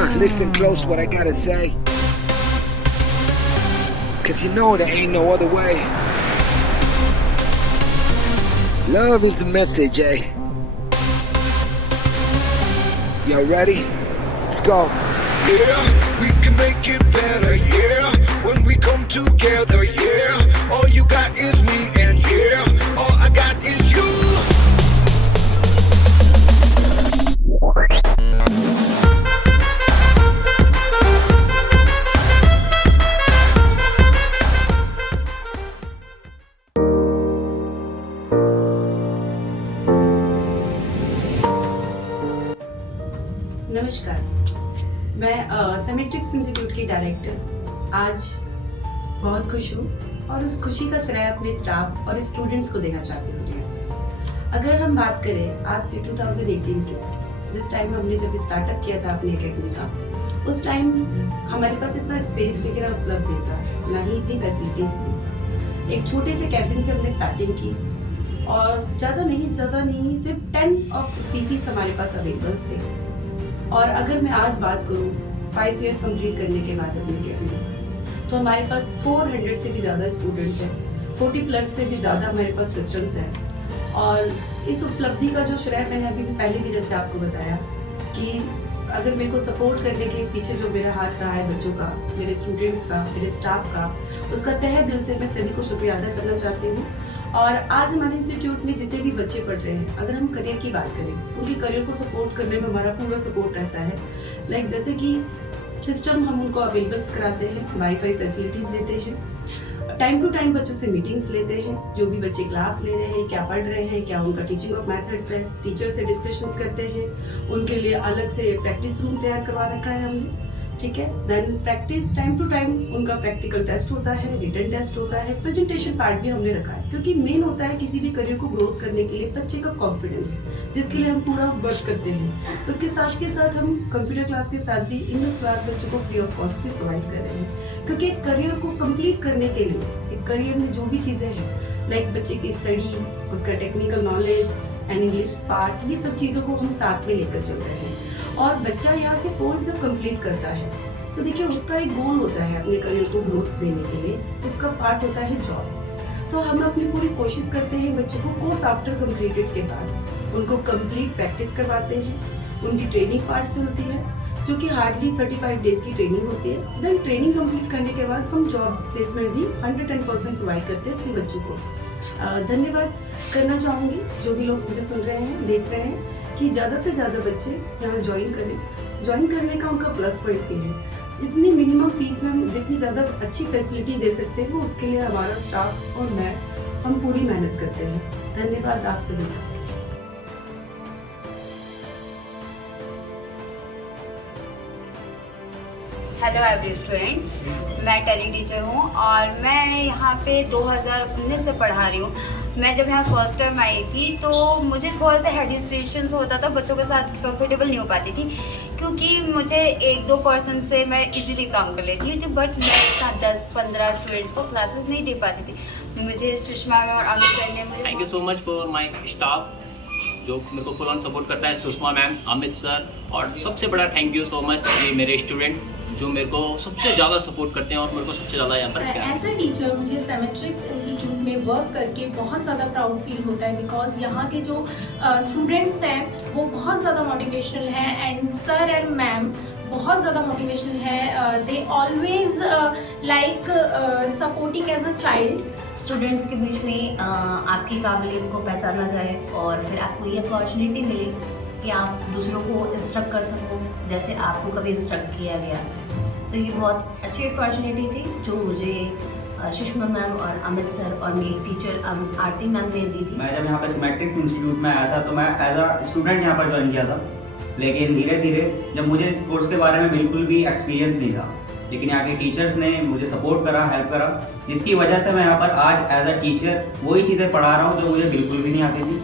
Listen close what I gotta say. Cause you know there ain't no other way. Love is the message, eh? Y'all ready? Let's go. Yeah, we can make it better, yeah. When we come together, yeah. All you got is me and yeah, all I got is you. नमस्कार, मैं सेमेट्रिक्स institute की director आज बहुत खुश हूँ और उस खुशी का श्रेय अपने स्टाफ और स्टूडेंट्स को देना चाहती हूँ डियर्स। अगर हम बात करें आज से 2018 की, जिस टाइम हमने जब स्टार्टअप किया था अपनी एकेडमी का, उस टाइम हमारे पास इतना स्पेस वगैरह उपलब्ध नहीं था, ना ही इतनी फैसिलिटीज़ थी। एक छोटे से कैबिन से हमने स्टार्टिंग की और ज़्यादा नहीं सिर्फ 10 ऑफ पीसीस हमारे पास अवेलेबल थे। और अगर मैं आज बात करूँ 5 इयर्स कंप्लीट करने के बाद अपने अकेडमी तो हमारे पास 400 से भी ज़्यादा स्टूडेंट्स हैं, 40 प्लस से भी ज़्यादा हमारे पास सिस्टम्स हैं। और इस उपलब्धि का जो श्रेय मैंने अभी पहले भी जैसे आपको बताया कि अगर मेरे को सपोर्ट करने के पीछे जो मेरा हाथ रहा है बच्चों का, मेरे स्टूडेंट्स का, मेरे स्टाफ का, उसका तहे दिल से मैं सभी को शुक्रिया अदा करना चाहती हूँ। और आज हमारे इंस्टीट्यूट में जितने भी बच्चे पढ़ रहे हैं, अगर हम करियर की बात करें, उनके करियर को सपोर्ट करने में हमारा पूरा सपोर्ट रहता है। जैसे कि सिस्टम हम उनको अवेलेबल्स कराते हैं, वाईफाई फैसिलिटीज़ देते हैं, टाइम टू टाइम बच्चों से मीटिंग्स लेते हैं, जो भी बच्चे क्लास ले रहे हैं, क्या पढ़ रहे हैं, क्या उनका टीचिंग ऑफ मेथड्स है, टीचर से डिस्कशंस करते हैं, उनके लिए अलग से प्रैक्टिस रूम तैयार करवा रखा है हमने, ठीक है। Then practice time to time उनका प्रैक्टिकल टेस्ट होता है, रिटन टेस्ट होता है, प्रेजेंटेशन पार्ट भी हमने रखा है, क्योंकि मेन होता है किसी भी करियर को ग्रोथ करने के लिए बच्चे का कॉन्फिडेंस, जिसके लिए हम पूरा वर्क करते हैं। उसके साथ के साथ हम कंप्यूटर क्लास के साथ भी इंग्लिश क्लास बच्चों को फ्री ऑफ कॉस्ट भी प्रोवाइड कर रहे हैं, क्योंकि एक करियर को कंप्लीट करने के लिए, एक करियर में जो भी चीज़ें हैं लाइक बच्चे की स्टडी, उसका technical knowledge and English part, ये सब चीज़ों को हम साथ में लेकर चल रहे हैं। और बच्चा यहाँ से कोर्स जब कंप्लीट करता है तो देखिए उसका एक गोल होता है अपने करियर को ग्रोथ देने के लिए, उसका पार्ट होता है जॉब। तो हम अपनी पूरी कोशिश करते हैं बच्चों को कोर्स आफ्टर कंप्लीटेड के बाद उनको कंप्लीट प्रैक्टिस करवाते हैं, उनकी ट्रेनिंग पार्ट चलती है जो कि हार्डली 35 डेज की ट्रेनिंग होती है। देन ट्रेनिंग कंप्लीट करने के बाद हम जॉब प्लेसमेंट भी 110% प्रोवाइड करते हैं अपने बच्चों को। धन्यवाद करना चाहूँगी जो भी लोग मुझे सुन रहे हैं, देख रहे हैं, कि ज़्यादा से ज़्यादा बच्चे यहाँ ज्वाइन करें। ज्वाइन करने का उनका प्लस पॉइंट भी है, जितनी मिनिमम फीस में हम जितनी ज़्यादा अच्छी फैसिलिटी दे सकते हैं, उसके लिए हमारा स्टाफ और मैं हम पूरी मेहनत करते हैं। धन्यवाद आप सभी का। हेलो एवरी स्टूडेंट्स, मैं टैली टीचर हूँ और मैं यहाँ पे 2019 से पढ़ा रही हूँ। मैं जब यहाँ फर्स्ट टाइम आई थी तो मुझे थोड़ा सा हेजिटेशन होता था, बच्चों के साथ कंफर्टेबल नहीं हो पाती थी, क्योंकि मुझे 1-2 पर्सन से मैं इजीली काम कर लेती थी, बट मेरे साथ 10-15 स्टूडेंट्स को क्लासेस नहीं दे पाती थी। मुझे सुषमा मैम और अमित सर ने मुझे thank you so much for my staff जो मेरे को फुल ऑन सपोर्ट करता है, सुषमा मैम, अमित सर, और सबसे बड़ा थैंक यू सो मच ये मेरे स्टूडेंट जो मेरे को सबसे ज़्यादा सपोर्ट करते हैं और मेरे को सबसे ज़्यादा यहाँ पर एज अ टीचर मुझे सेमेट्रिक्स इंस्टीट्यूट में वर्क करके बहुत ज़्यादा प्राउड फील होता है, बिकॉज यहाँ के जो स्टूडेंट्स हैं वो बहुत ज़्यादा मोटिवेशनल हैं एंड सर एंड मैम बहुत ज़्यादा मोटिवेशनल है। They always like supporting as a child. Students के बीच में आपकी काबिलियत को पहचाना जाए और फिर आपको ये अपॉर्चुनिटी मिले कि आप दूसरों को इंस्ट्रक्ट कर सको जैसे आपको कभी इंस्ट्रक्ट किया गया, तो ये बहुत अच्छी अपॉर्चुनिटी थी जो मुझे सुषमा मैम और अमित सर और मेरी टीचर आरती मैम ने दी थी। मैं जब यहाँ पर सेमेट्रिक्स इंस्टीट्यूट में आया था तो मैं एज अ स्टूडेंट यहाँ पर ज्वाइन किया था, लेकिन धीरे धीरे जब मुझे इस कोर्स के बारे में बिल्कुल भी एक्सपीरियंस नहीं था, लेकिन यहाँ के टीचर्स ने मुझे सपोर्ट करा, हेल्प करा, जिसकी वजह से मैं यहाँ पर आज एज अ टीचर वही चीज़ें पढ़ा रहा हूँ जो मुझे बिल्कुल भी नहीं आती थी,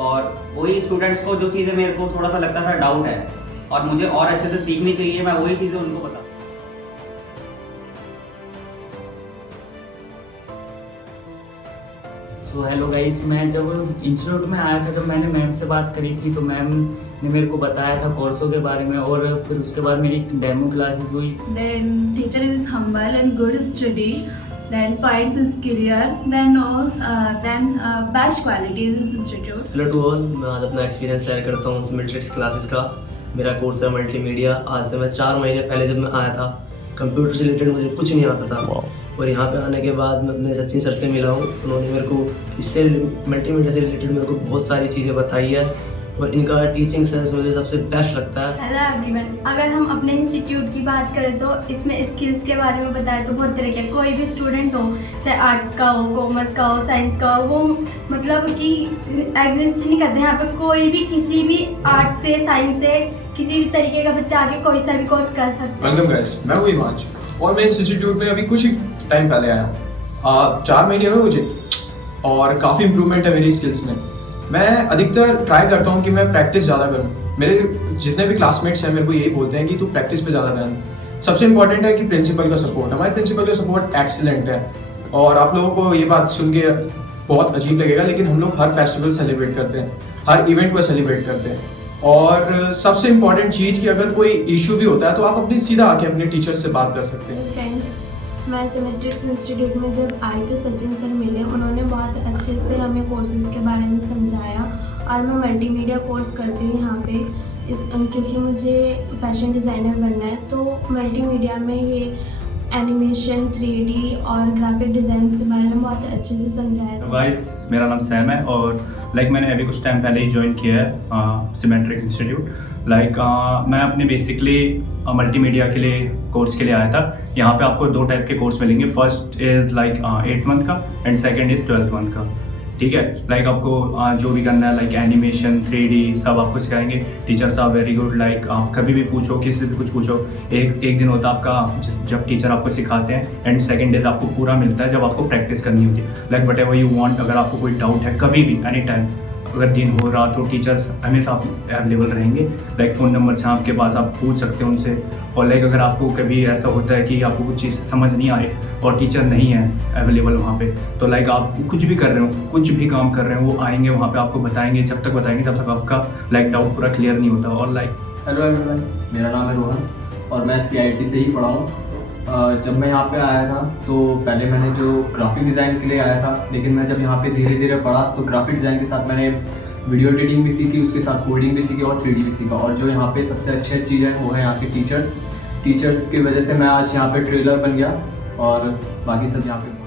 और वही स्टूडेंट्स को जो चीज़ें मेरे को थोड़ा सा लगता था डाउट है और मुझे और अच्छे से सीखनी चाहिए, मैं वही चीज़ें उनको बता। सो हेलो गाइस, मैं जब इंस्टीट्यूट में आया था, जब मैंने मैम से बात करी थी तो मैम ने मेरे को बताया था कोर्सों के बारे में, और फिर उसके बाद मेरी डेमो क्लासेस हुई। Then teacher is humble and good study. Then finds his career. Then knows best qualities in institute. Hello to all, मैं आज अपना एक्सपीरियंस शेयर करता हूँ सिमेट्रिक्स क्लासेस का। मेरा कोर्स है मल्टीमीडिया। आज से मैं 4 महीने पहले जब मैं आया था, कंप्यूटर से रिलेटेड मुझे कुछ नहीं आता था, और यहाँ पे आने के बाद मैं अपने सचिन सर से मिला हूँ। उन्होंने मेरे को इससे मल्टीमीडिया से रिलेटेड मेरे को बहुत सारी चीज़ें बताई है, और इनका टीचिंग सेंस मुझे सबसे बेस्ट लगता है। हेलो एवरीवन, अगर हम अपने इंस्टीट्यूट की बात करें तो इसमें स्किल्स के बारे में बताएं तो बहुत तरह के, कोई भी स्टूडेंट हो, चाहे आर्ट्स का हो, कॉमर्स का हो, साइंस का हो, वो मतलब कि एग्जिस्ट नहीं करते। यहाँ पे कोई भी किसी भी आर्ट्स से, साइंस से, किसी भी तरीके का बच्चा आके कोई सा भी कोर्स कर सकता है। वेलकम गाइस, मैं हूँ हिमांश और मैं इंस्टीट्यूट में अभी कुछ ही टाइम पहले आया हूँ। 4 महीने हुए मुझे और काफ़ी इम्प्रूवमेंट है मेरी स्किल्स में। मैं अधिकतर ट्राई करता हूँ कि मैं प्रैक्टिस ज़्यादा करूँ। मेरे जितने भी क्लासमेट्स हैं मेरे को यही बोलते हैं कि तू प्रैक्टिस पे ज़्यादा ध्यान। सबसे इम्पॉर्टेंट है कि प्रिंसिपल का सपोर्ट, हमारे प्रिंसिपल का सपोर्ट एक्सीलेंट है। और आप लोगों को ये बात सुन के बहुत अजीब लगेगा, लेकिन हम लोग हर फेस्टिवल सेलिब्रेट करते हैं, हर इवेंट को सेलिब्रेट करते हैं। और सबसे इम्पॉर्टेंट चीज़ कि अगर कोई इशू भी होता है तो आप अपनी सीधा आके अपने टीचर से बात कर सकते हैं। फ्रेंड्स, मैं सिमेट्रिक्स इंस्टीट्यूट में जब आई तो सचिन सर मिले, उन्होंने बहुत अच्छे से हमें कोर्सेज़ के बारे में समझाया। और मैं मल्टीमीडिया कोर्स करती हूँ यहाँ पे क्योंकि मुझे फैशन डिज़ाइनर बनना है, तो मल्टीमीडिया में ये एनिमेशन, 3D और ग्राफिक डिज़ाइंस के बारे में बहुत अच्छे से समझाया। गाइस, मेरा नाम सैम है और मैंने अभी कुछ टाइम पहले ही ज्वाइन किया है सिमेट्रिक्स इंस्टीट्यूट। मैं अपने बेसिकली मल्टीमीडिया के लिए कोर्स के लिए आया था। यहाँ पे आपको 2 टाइप के कोर्स मिलेंगे। फर्स्ट इज़ 8 मंथ का एंड सेकंड इज़ 12 मंथ का। ठीक है, आपको जो भी करना है एनिमेशन, 3D सब आपको सिखाएंगे। Teachers are very good. आप कभी भी पूछो, किसी से भी कुछ पूछो। एक दिन होता है आपका जब टीचर आपको सिखाते हैं, एंड सेकंड डेज आपको पूरा मिलता है जब आपको प्रैक्टिस करनी होती है। वट एवर यू वांट, अगर आपको कोई डाउट है कभी भी, एनी टाइम, अगर दिन हो रात हो, टीचर्स हमेशा अवेलेबल रहेंगे। फ़ोन नंबर से आपके पास, आप पूछ सकते हो उनसे। और अगर आपको कभी ऐसा होता है कि आपको कुछ चीज़ समझ नहीं आ रही और टीचर नहीं है अवेलेबल वहाँ पे, तो आप कुछ भी कर रहे हो, कुछ भी काम कर रहे हो, वो आएंगे वहाँ पे आपको बताएंगे। जब तक बताएंगे तब तक आपका डाउट पूरा क्लियर नहीं होता। और हेलो एवरीवन, मेरा नाम है रोहन और मैं CIT से ही पढ़ा हूँ। जब मैं यहाँ पे आया था तो पहले मैंने जो ग्राफिक डिज़ाइन के लिए आया था, लेकिन मैं जब यहाँ पे धीरे धीरे पढ़ा तो ग्राफिक डिज़ाइन के साथ मैंने वीडियो एडिटिंग भी सीखी, उसके साथ कोडिंग भी सीखी और 3D भी सीखा। और जो यहाँ पे सबसे अच्छी चीज़ है वो है यहाँ के टीचर्स की वजह से मैं आज यहाँ पे ट्रेलर बन गया और बाकी सब यहाँ पे